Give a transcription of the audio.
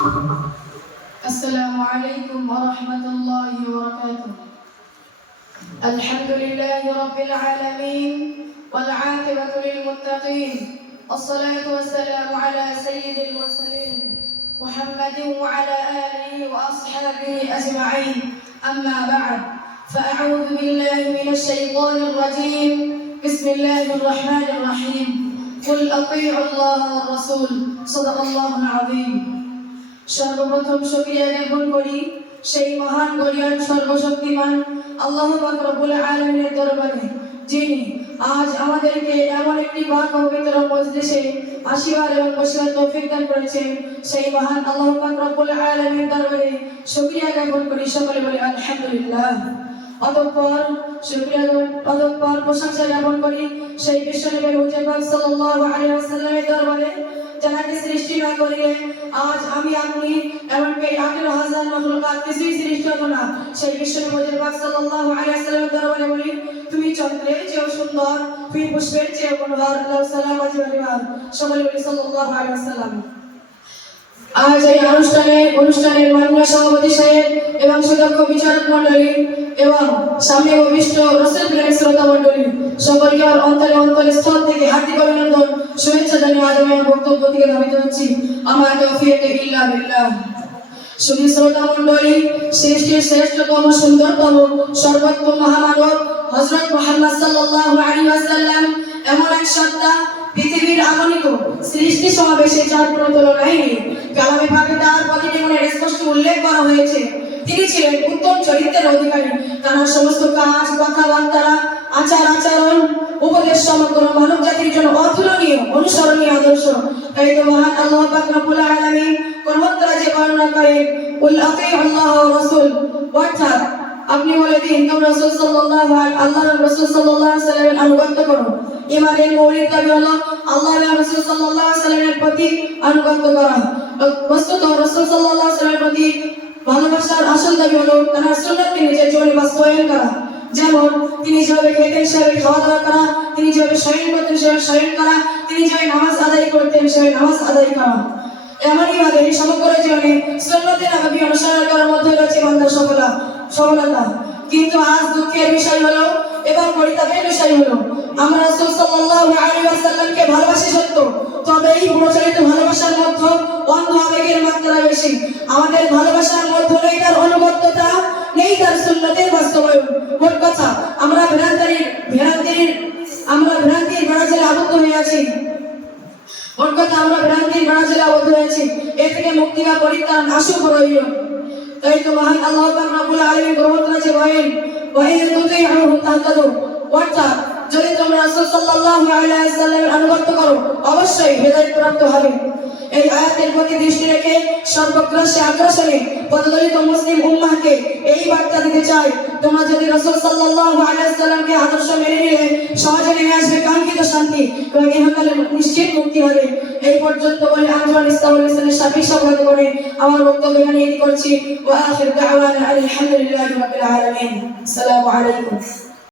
السلام عليكم ورحمة الله وبركاته. الحمد لله رب العالمين والعاقبة للمتقين، والصلاة والسلام على سيد المرسلين محمد وعلى آله وأصحابه أجمعين. أما بعد، فأعوذ بالله من الشيطان الرجيم. بسم الله الرحمن الرحيم. قل أطيعوا الله والرسول. صدق الله العظيم. সর্বপ্রথম শুকরিয়া জ্ঞাপন করি সেই মহান গরিয়ান সর্বশক্তিমান আল্লাহ পাক রব্বুল আলামিনের দরবারে, যিনি আজ আমাদেরকে এমন একটি পাক পবিত্র মজলিসে আসিবার এবং বসার তৌফিক দান করেছেন। সেই মহান আল্লাহ পাক রব্বুল আলামিনের দরবারে শুকরিয়া জ্ঞাপন করি। সকলে বলি আলহামদুলিল্লাহ। অতঃপর প্রশংসা জ্ঞাপন করি সেই বিশ্বনবী হুজুর পাক সাল্লাল্লাহু আলাইহি ওয়াসাল্লামের দরবারে, যাকে সৃষ্টি না করিলে আজ আমি আপনি এমনকি 18,000 মাখলুকাত কিছুই সৃষ্টি হতো না। সেই বিশ্বনবী হুজুর পাক সাল্লাল্লাহু আলাইহি ওয়াসাল্লামের দরবারে বলি, তুমি চন্দ্রের চেয়েও সুন্দর, তুমি পুষ্পের চেয়েও মনোহর। আল্লাহু সাল্লাম আলাইহি সকলে বলি সাল্লাল্লাহু আলাইহি ওয়াসাল্লাম। আজ এই অনুষ্ঠানের মাননীয় সভাপতি সাহেব এবং সুদক্ষ বিচারক মন্ডলী এবং সামনে উপবিষ্ট রাসূল প্রেমিক শ্রোতা মন্ডলী, সকলকে আমার অন্তরে স্থল থেকে হার্দিক অভিনন্দন, শুভেচ্ছা জানিয়ে আজ আমি আমার বক্তব্য থেকে ধাবিত হচ্ছি। আমার তৌফিক ইল্লা বিল্লাহ। শুধু শ্রোতা মন্ডলী, সৃষ্টির শ্রেষ্ঠতম সুন্দরতম সর্বোত্তম মহামানব হযরত মুহাম্মদ সাল্লাল্লাহু আলাইহি ওয়াসাল্লাম এমন এক সত্তা, পৃথিবীর আগমনিত সৃষ্টি সমাবেশে যার কোনো তুলনা নেই। কালামে পাকে তার প্রতিনিমনের স্পষ্ট উল্লেখ করা হয়েছে, তিনি ছিলেন উত্তম চরিত্রের অধিকারী। তার সমস্ত কাজ, কথাবার্তা, আচরণ, উপদেশ সমগ্র মানব জাতির জন্য অতুলনীয়, অনুসরণীয় আদর্শ। তাই তো মহান আল্লাহ পাক রব্বুল আলামিন কোরআনে বর্ণনা করেন, কুল আতিউল্লাহ ওয়া রাসূল, অর্থাৎ আপনি বলে দিন তোমরা রাসূল সাল্লাল্লাহু আল্লাহর রাসূল সাল্লাল্লাহু আলাইহি ওয়াসাল্লামের আনুগত্য করো। ইমানের মৌলিক দাবি হলো আল্লাহ এবং রাসূল সাল্লাল্লাহু আলাইহি ওয়াসাল্লামের প্রতি আনুগত্য করা। বস্তুত রাসূল সাল্লাল্লাহু আলাইহি ওয়াসাল্লামের প্রতি ভালোবাসার আসল দাবি হলো তার সুন্নাতকে নিজের জীবনে বাস্তবায়ন করা। যেমন তিনি যেভাবে খেতেন সেভাবে খাওয়া দাওয়া করা, তিনি যেভাবে শয়ন করতেন সেভাবে শয়ন করা, তিনি যেভাবে নামাজ আদায় করতেন সেভাবে নামাজ আদায় করা। এমনই ভাবে সমগ্র জীবনে সুন্নতে নববী অনুসরণ করার মধ্যে রয়েছে বান্দার সফলতা। কিন্তু আজ দুঃখের বিষয় হলো এবং পরিতাপের বিষয় হলো, আমরা রাসূল সাল্লাল্লাহু আলাইহি ওয়াসাল্লামকে ভালোবাসি সত্য, তবে এই প্রচলিত ভালোবাসার মধ্যে অন্ধ আবেগের মাত্রা বেশি। আমাদের ভালোবাসার মধ্যে নেই তার অনুগত্যতা, নেই তার সুন্নতের বাস্তবায়ন। মোট কথা, আমরা ভ্রান্তির বেড়াজালে আবদ্ধ হয়ে আছি। এ থেকে মুক্তি বা পরিত্রাণ আসুক প্রয়োজন। তাই তো মহান আল্লাহ পাক রব্বুল আলামিন গ্রন্থে বলেন, ওয়া ইন তুতিউহু তাহতাদু, অর্থাৎ যদি তোমরা রাসূল সাল্লাল্লাহু আলাইহি ওয়াসাল্লামের আনুগত্য করো অবশ্যই হেদায়েত প্রাপ্ত হবে। এই আয়াতের প্রতি দৃষ্টি রেখে সর্বগ্রাসী আগ্রাসনে পদদলিত মুসলিম উম্মাহকে এই বার্তা দিতে চাই, তোমরা যদি রাসূল সাল্লাল্লাহু আলাইহি ওয়াসাল্লামকে আদর্শ মেনে নিলে সহজে নেমে আসবে কাঙ্ক্ষিত শান্তি এবং ইহকালে নিশ্চিত মুক্তি হবে। এই পর্যন্ত বলে আঞ্জুমান ইসলামুল ইসলামের সাফি সংবাদ করে আমার বক্তব্য এখানে করছি। ওয়া আখির দাওয়ানা আলহামদুলিল্লাহি রাব্বিল আলামিন। আসসালামু আলাইকুম।